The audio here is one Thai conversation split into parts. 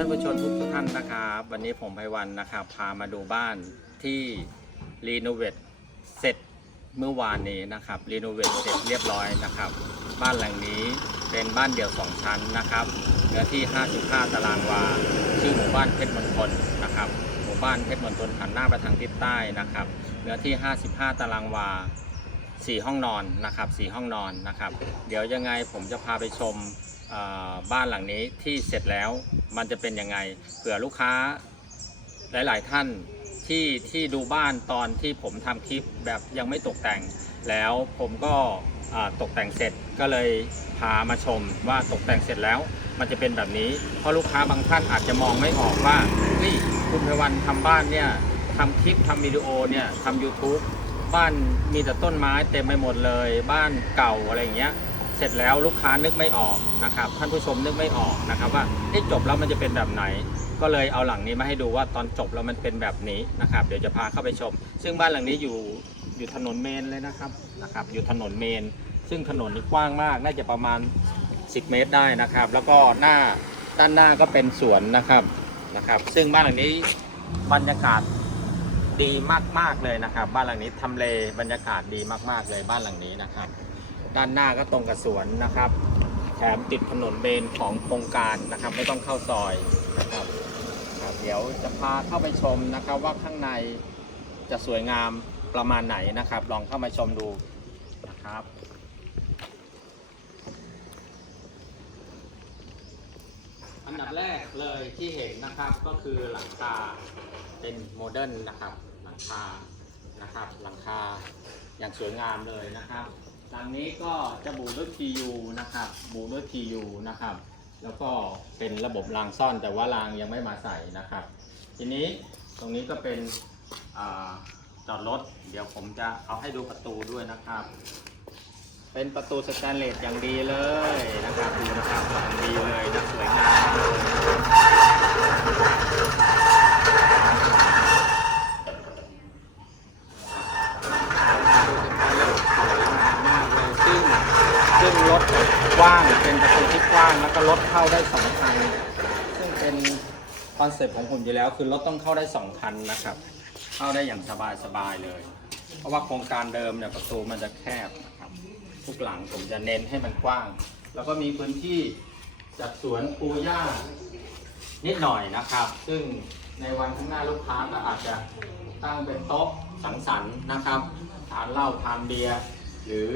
ท่านผู้ชมทุกท่านนะครับ วันนี้ผมไพวันนะครับ พามาดูบ้านที่รีโนเวทเสร็จเมื่อวานนี้นะครับรีโนเวทเสร็จเรียบร้อยนะครับ บ้านหลังนี้เป็นบ้านเดี่ยว 2 ชั้นนะครับเนื้อที่ 55 ตารางวา ชื่อหมู่บ้านเพชรมณฑลนะครับ หมู่บ้านเพชรมณฑลหันหน้าไปทางทิศใต้นะครับ เนื้อที่ 55 ตารางวา 4 ห้องนอนนะครับ4ห้องนอนนะครับ เดี๋ยวยังไงผมจะพาไปชม บ้านหลังนี้ที่เสร็จแล้วมันจะเป็นยังไงเผื่อลูกค้าหลาย ๆ ท่านที่ที่ดูบ้านตอนที่ผมทำคลิปแบบยังไม่ตกแต่ง แล้วผมก็ตกแต่งเสร็จก็เลยพามาชมว่าตกแต่งเสร็จแล้ว มันจะเป็นแบบนี้ เพราะลูกค้าบางท่านอาจจะมองไม่ออกว่าเฮ้ยคุณไพวันทำบ้านเนี่ยทำคลิปทำวิดีโอเนี่ยทำ YouTube บ้านมีแต่ต้นไม้เต็มไปหมดเลย บ้านเก่าอะไรอย่างเงี้ย เสร็จแล้วลูกค้านึกไม่ออกนะครับท่านผู้ชมนึกไม่ออกนะครับว่าเอ๊ะจบแล้วมันจะเป็นแบบไหน ก็เลยเอาหลังนี้มาให้ดูว่าตอนจบแล้วมันเป็นแบบนี้นะครับ เดี๋ยวจะพาเข้าไปชม ซึ่งบ้านหลังนี้อยู่อยู่ถนนเมนเลยนะครับนะครับ อยู่ถนนเมน ซึ่งถนนนี้กว้างมากน่าจะประมาณ 10 เมตรได้นะครับ แล้วก็หน้าด้านหน้าก็เป็นสวนนะครับนะครับ ซึ่งบ้านหลังนี้บรรยากาศดีมากๆเลยนะครับ บ้านหลังนี้ทำเลบรรยากาศดีมากๆเลยบ้านหลังนี้นะครับ ด้านหน้าก็ตรงกับสวนนะครับ แถมติดถนนเบนของโครงการนะครับ ไม่ต้องเข้าซอยนะครับครับเดี๋ยวจะพาเข้าไปชมนะครับว่าข้างในจะสวยงามประมาณไหนนะครับ ลองเข้ามาชมดูนะครับอันดับแรกเลยที่เห็นนะครับก็คือหลังคาเป็นโมเดิร์นนะครับหลังคานะครับหลังคาอย่างสวยงามเลยนะครับ หลังนี้ก็จะบูด้วย TU นะครับบูด้วย TU นะครับ แล้วก็เป็นระบบรางซ่อนแต่ว่ารางยังไม่มาใส่นะครับ ทีนี้ตรงนี้ก็เป็นอจอดรถ เดี๋ยวผมจะเอาให้ดูประตูด้วยนะครับ เป็นประตูสแตนเลสอย่างดีเลยนะครับดูนะครับอย่างดีเลยนะสวยงาม รถเข้าได้สองคัน ซึ่งเป็นคอนเซ็ปต์ของผมอยู่แล้ว คือรถต้องเข้าได้สองคันนะครับ เข้าได้อย่างสบายสบายเลย เพราะว่าโครงการเดิมเนี่ยประตูมันจะแคบนะครับทุกหลังผมจะเน้นให้มันกว้าง แล้วก็มีพื้นที่จัดสวนปูหญ้านิดหน่อยนะครับ ซึ่งในวันข้างหน้าลูกค้าก็อาจจะตั้งเป็นโต๊ะสังสรรค์นะครับ ทานเหล้าทานเบียร์หรือ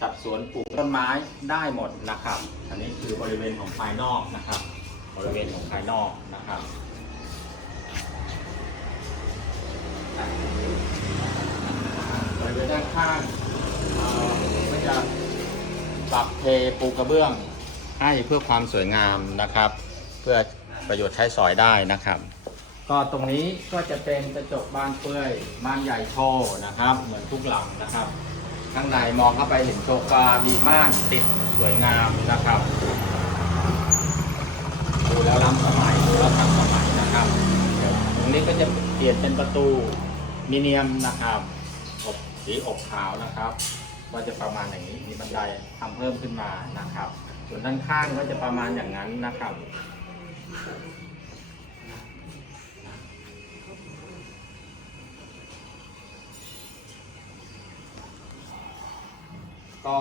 จัดสวนปลูกต้นไม้ได้หมดนะครับ อันนี้คือบริเวณของภายนอกนะครับ บริเวณของภายนอกนะครับบริเวณด้านข้างเอ่อก็จะปรับเทปูกระเบื้องให้เพื่อความสวยงามนะครับ เพื่อประโยชน์ใช้สอยได้นะครับ ก็ตรงนี้ก็จะเป็นกระจกบานเปื้อยบานใหญ่โชว์นะครับ เหมือนทุกหลังนะครับ ข้างในมองเข้าไปเห็นโซฟามีม่านติดสวยงามนะครับดูแล้วล้ำสมัยดูแล้วทันสมัยนะครับตรงนี้ก็จะเปลี่ยนเป็นประตูมิเนียมนะครับอบสีอบขาวนะครับ ก็จะประมาณอย่างนี้มีบันไดทำเพิ่มขึ้นมานะครับ ส่วนด้านข้างก็จะประมาณอย่างนั้นนะครับ ก็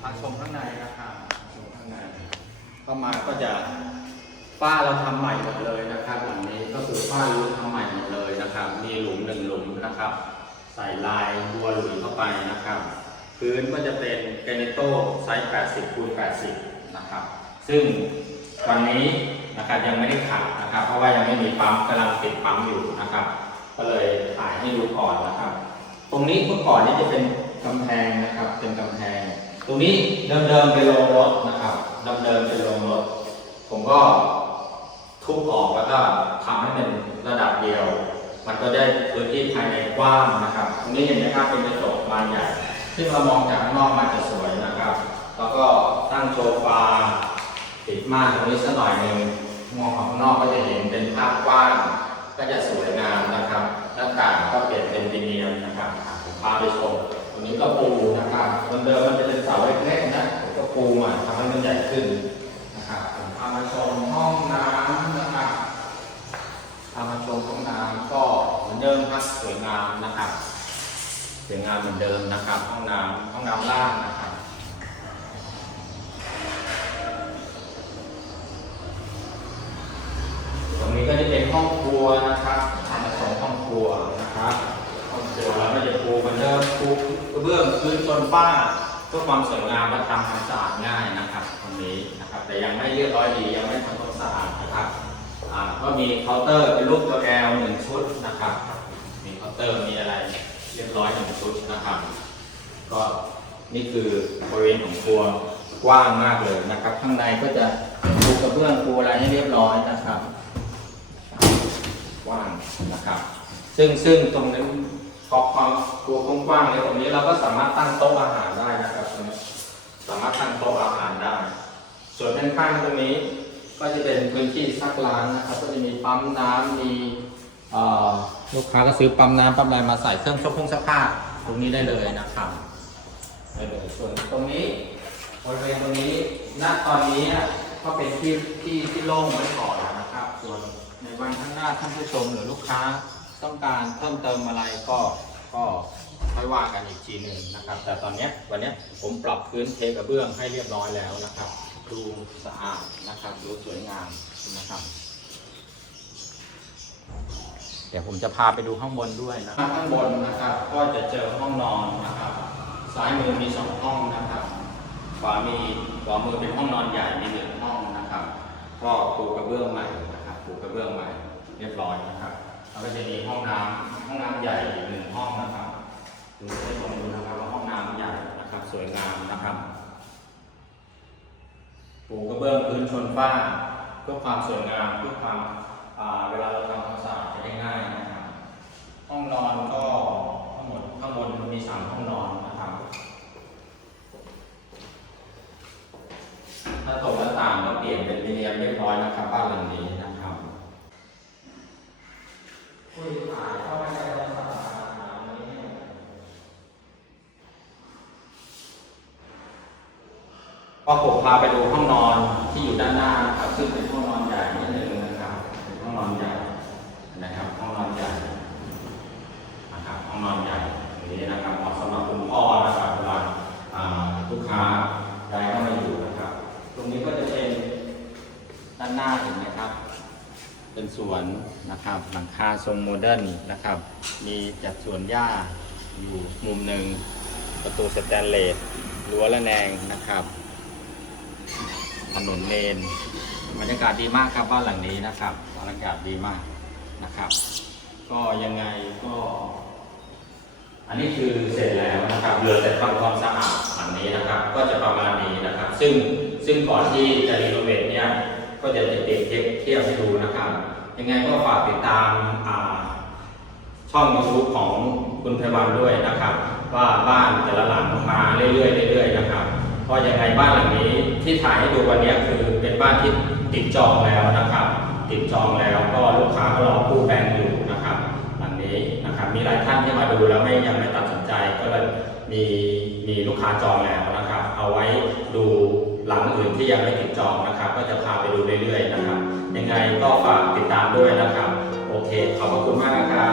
พาชมข้างในนะครับชมข้างในเข้ามาก็จะฝ้าเราทำใหม่หมดเลยนะครับหลังนี้ก็คือฝ้ารูทำใหม่หมดเลยนะครับ มีหลุมหนึ่งหลุมนะครับ ใส่ลายบัวหลุยเข้าไปนะครับ พื้นก็จะเป็นแกนิโต้ไซส์ 80คูณ80 นะครับ ซึ่งวันนี้นะครับยังไม่ได้ขัดนะครับ เพราะว่ายังไม่มีปั๊มกำลังติดปั๊มอยู่นะครับ ก็เลยถ่ายให้ดูก่อนนะครับ ตรงนี้เมื่อก่อนนี่จะเป็น กำแพงนะครับ เป็นกำแพง ตรงนี้เดิมๆเป็นโรงรถนะครับเดิมๆเป็นโรงรถ ผมก็ทุบออกแล้วก็ทำให้เป็นระดับเดียว มันก็ได้พื้นที่ภายในกว้างนะครับ ตรงนี้เห็นไหมครับเป็นกระจกบานใหญ่ ซึ่งเรามองจากข้างนอกมันจะสวยนะครับ แล้วก็ตั้งโซฟาติดม่านตรงนี้สักหน่อยหนึ่งมองออกข้างนอกก็จะเห็นเป็นภาพกว้าง ก็จะสวยงามนะครับหน้าต่างก็เปลี่ยนเป็นดินเนียมนะครับผมพาไปชม นี้ก็ปูนะครับเดิมมันจะเป็นเสาเล็กๆนะก็ปูมาทำให้มันใหญ่ขึ้นนะครับผมพามาชมห้องน้ำนะครับพามาชมห้องน้ำก็เหมือนเดิมครับสวยงามนะครับสวยงามเหมือนเดิมนะครับ ห้องน้ำห้องน้ำล่างนะครับตรงนี้ก็จะเป็นห้องครัวนะครับทำมาสองห้องครัวนะครับ ห้องครัวแล้วก็จะปูมือนเดิมปูกระเบื้องพื้นโซนฝ้าเพื่อความสวยงามและทำความสะอาดง่ายนะครับตรงนี้นะครับ แต่ยังไม่เรียบร้อยดียังไม่ทำความสะอาดนะครับก็มีเคาน์เตอร์เป็นรูปตัวแอลหนึ่งชุดนะครับ มีเคาน์เตอร์มีอะไรเรียบร้อยหนึ่งชุดนะครับ ก็นี่คือบริเวณของครัวกว้างมากเลยนะครับ ข้างในก็จะปูกระเบื้องปูอะไรให้เรียบร้อยนะครับกว้างนะครับ ซึ่งซึ่งตรงนั้น พอความตัวกว้างๆเลยตรงนี้เราก็สามารถตั้งโต๊ะอาหารได้นะครับตรงนี้สามารถตั้งโต๊ะอาหารได้ ส่วนด้านข้างตรงนี้ก็จะเป็นพื้นที่ซักล้างนะครับ ก็จะมีปั๊มน้ำมีลูกค้าก็ซื้อปั๊มน้ำปั๊มอะไรมาใส่เครื่องซักผงซักผ้าตรงนี้ได้เลยนะครับได้เลยส่วนตรงนี้บริเวณตรงนี้ณตอนนี้อะก็เป็นที่ที่ที่โล่งไว้ก่อนนะครับ ส่วนในวันข้างหน้าท่านผู้ชมหรือลูกค้า ต้องการเพิ่มเติมอะไรก็ก็ค่อยว่ากันอีกทีหนึ่งนะครับ แต่ตอนนี้วันนี้ผมปรับพื้นเทกระเบื้องให้เรียบร้อยแล้วนะครับ ดูสะอาดนะครับดูสวยงามนะครับ เดี๋ยวผมจะพาไปดูข้างบนด้วยนะครับข้างบนนะครับก็จะเจอห้องนอนนะครับซ้ายมือมีสองห้องนะครับขวามีขวามือเป็นห้องนอนใหญ่มีหนึ่งห้องนะครับ ก็ปูกระเบื้องใหม่นะครับปูกระเบื้องใหม่ เรียบร้อยนะครับ แล้วก็จะมีห้องน้ำห้องน้ำใหญ่หนึ่งห้องนะครับดูให้ลองดูนะครับว่าห้องน้ำใหญ่นะครับ สวยงามนะครับปูกระเบื้องพื้นชนฝ้าเพื่อความสวยงามเพื่อความอ่าเวลาเราทำความสะอาดจะได้ง่ายนะครับ ห้องนอนก็ทั้งหมดข้างบนมีสามห้องนอนนะครับ ถ้าตกหน้าต่างก็เปลี่ยนเป็นมิเนียมเรียบร้อยนะครับบ้านหลังนี้นะครับคุยขายเข้ามาในราคานี้ ก็ผมพาไปดูห้องนอนที่อยู่ด้านหน้านะครับซึ่งเป็นห้องนอนใหญ่นิดนึงนะครับเป็นห้องนอนใหญ่นะครับ ห้องนอนใหญ่นะครับห้องนอนใหญ่นี้นะครับเหมาะสำหรับคุณพ่อนะครับเวลาอ่าลูกค้ามาอยู่นะครับ ตรงนี้ก็จะเป็นด้านหน้าเห็นไหมครับ เป็นสวนนะครับ หลังคาทรงโมเดิร์นนะครับ มีจัดสวนหญ้าอยู่มุมหนึ่งประตูสแตนเลสรั้วระแนงนะครับ ถนนเลนบรรยากาศดีมากครับบ้านหลังนี้นะครับบรรยากาศดีมากนะครับ ก็ยังไงก็ อันนี้คือเสร็จแล้วนะครับเหลือแต่ทำความสะอาดอันนี้นะครับ ก็จะประมาณนี้นะครับ ซึ่งซึ่งก่อนที่จะรีโนเวทเนี่ย ก็จะติดเทียบเทียบให้ดูนะครับ ยังไงก็ฝากติดตามาช่อง YouTube ของคุณไพวันด้วยนะครับ ว่าบ้านแต่ละหลังมาเรื่อยๆเรื่อยๆนะครับเพราะยังไงบ้านหลังนี้ที่ถ่ายให้ดูวันนี้คือเป็นบ้านที่ติดจองแล้วนะครับ ติดจองแล้วก็ลูกค้าก็รอกู้แบงค์อยู่นะครับหลังนี้นะครับมีหลายท่านที่มาดูแล้วไม่ยังไม่ตัดสินใจก็เลยมีมีลูกค้าจองแล้วนะครับ เอาไว้ดู หลังอื่นที่ยังไม่ติดจองนะครับ ก็จะพาไปดูเรื่อยๆนะครับ ยังไงก็ฝากติดตามด้วยนะครับ โอเค ขอบพระคุณมากนะครับ